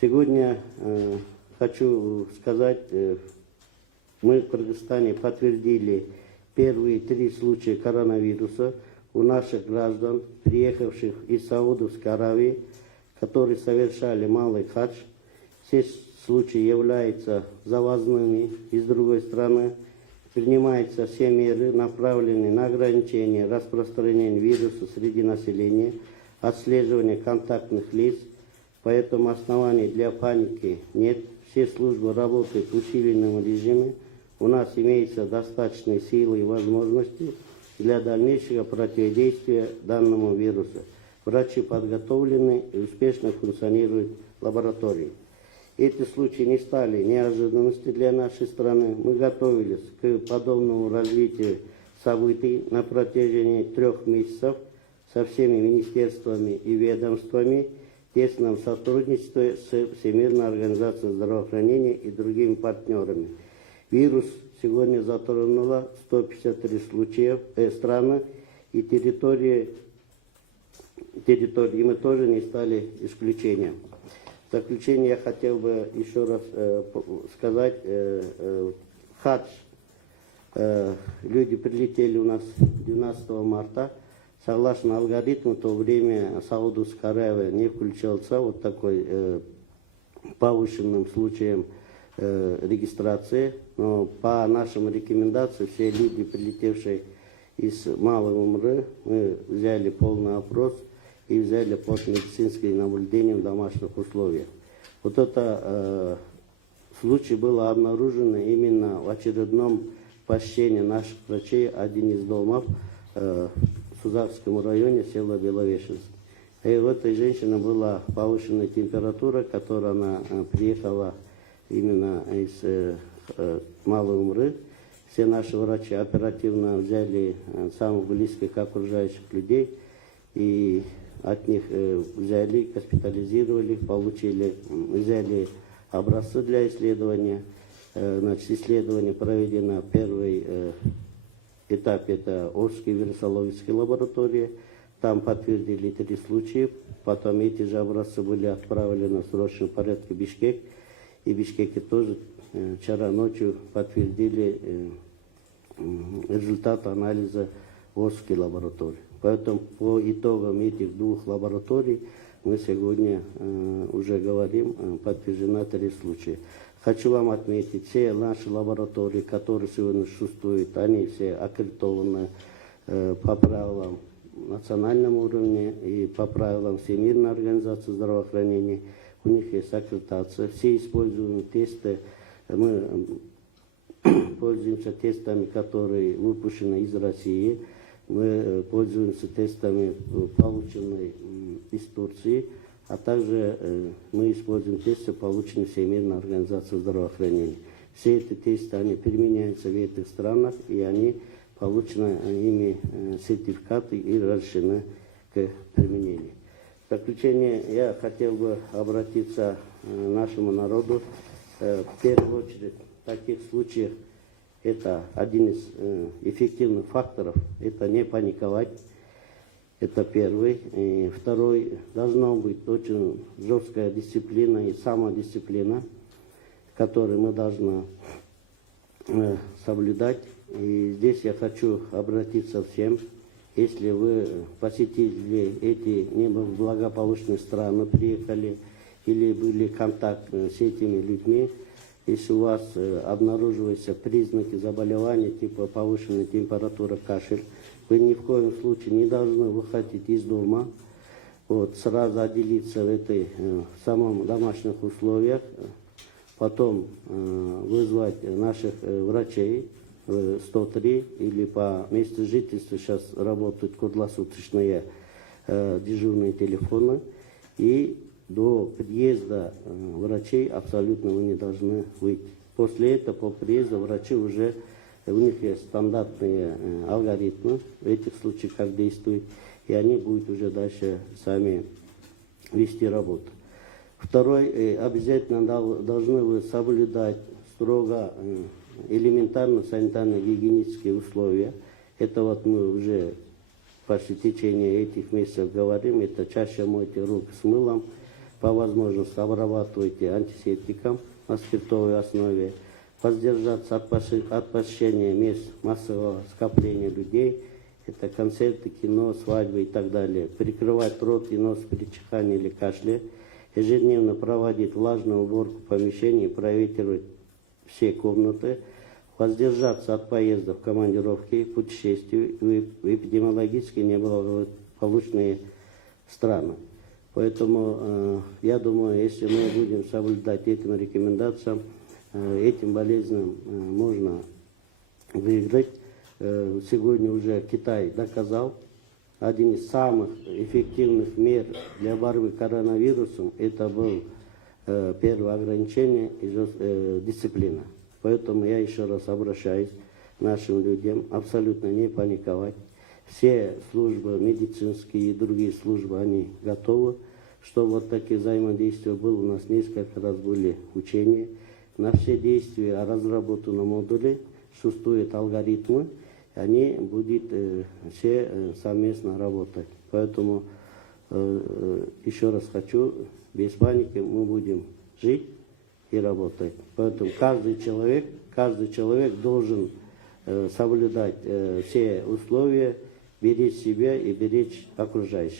Сегодня хочу сказать, мы в Кыргызстане подтвердили первые 3 случая коронавируса у наших граждан, приехавших из Саудовской Аравии, которые совершали малый хадж. Все случаи являются завозными из другой страны. Принимаются все меры, направленные на ограничение распространения вируса среди населения, отслеживание контактных лиц. Поэтому оснований для паники нет. Все службы работают в усиленном режиме. У нас имеется достаточные силы и возможности для дальнейшего противодействия данному вирусу. Врачи подготовлены и успешно функционируют лаборатории. Эти случаи не стали неожиданностью для нашей страны. Мы готовились к подобному развитию событий на протяжении 3 месяцев со всеми министерствами и ведомствами, в тесном сотрудничестве с Всемирной организацией здравоохранения и другими партнерами. Вирус сегодня затронуло 153 страны и территории мы тоже не стали исключением. В заключение я хотел бы еще раз сказать, хадж, люди прилетели у нас 12 марта, согласно алгоритму, в то время Саудовская Аравия не включался вот такой повышенным случаем регистрации, но по нашим рекомендациям все люди, прилетевшие из Малого Умры, мы взяли полный опрос и взяли под медицинское наблюдение в домашних условиях. Вот это случай был обнаружен именно в очередном посещении наших врачей один из домов в Сузавском районе, села Беловешенск. И у этой женщины была повышенная температура, которая она приехала именно из Малой Умры. Все наши врачи оперативно взяли самых близких окружающих людей и от них взяли, госпитализировали, взяли образцы для исследования. Значит, исследование проведено первый этап, это Ошской вирусологической лаборатории. Там подтвердили 3 случая. Потом эти же образцы были отправлены в срочном порядке в Бишкек. И в Бишкеке тоже вчера ночью подтвердили результаты анализа Ошской лаборатории. Поэтому по итогам этих 2 лабораторий мы сегодня уже говорим, подтверждено 3 случая. Хочу вам отметить, все наши лаборатории, которые сегодня существуют, они все аккредитованы по правилам национального уровня и по правилам Всемирной организации здравоохранения. У них есть аккредитация. Все используемые тесты, мы пользуемся тестами, которые выпущены из России. Мы пользуемся тестами, полученными из Турции, а также мы используем тесты, полученные Всемирной организацией здравоохранения. Все эти тесты, они применяются в этих странах, и они получены ими сертификаты и разрешены к применению. В заключение я хотел бы обратиться к нашему народу. В первую очередь, в таких случаях это один из эффективных факторов, это не паниковать, это первый. И второй, должна быть очень жесткая дисциплина и самодисциплина, которую мы должны соблюдать. И здесь я хочу обратиться всем, если вы посетили эти неблагополучные страны, приехали или были в контакте с этими людьми, если у вас обнаруживаются признаки заболевания, типа повышенная температура, кашель, вы ни в коем случае не должны выходить из дома, сразу отделиться в самом домашних условиях, потом вызвать наших врачей 103 или по месту жительства сейчас работают круглосуточные дежурные телефоны, и до приезда врачей абсолютно вы не должны выйти. После этого, по приезду врачи уже, у них есть стандартные алгоритмы в этих случаях, как действуют, и они будут уже дальше сами вести работу. Второй, обязательно должны вы соблюдать строго элементарно санитарно-гигиенические условия. Это мы уже почти в течение этих месяцев говорим, это чаще мойте руки с мылом, по возможности обрабатывайте антисептиком на спиртовой основе, воздержаться от посещения мест массового скопления людей, это концерты, кино, свадьбы и так далее, прикрывать рот и нос при чихании или кашле, ежедневно проводить влажную уборку помещений, проветривать все комнаты, воздержаться от поездов в командировки, путешествий в эпидемиологически неблагополучные страны. Поэтому я думаю, если мы будем соблюдать этим рекомендациям, этим болезням можно выиграть. Сегодня уже Китай доказал, один из самых эффективных мер для борьбы с коронавирусом, это был первое ограничение и дисциплина. Поэтому я еще раз обращаюсь к нашим людям, абсолютно не паниковать. Все службы медицинские и другие службы, они готовы, чтобы вот такие взаимодействия было. У нас несколько раз были учения. На все действия разработаны модули, существуют алгоритмы, они будут все совместно работать. Поэтому еще раз хочу, без паники мы будем жить и работать. Поэтому каждый человек должен соблюдать все условия, беречь себя и беречь окружающих.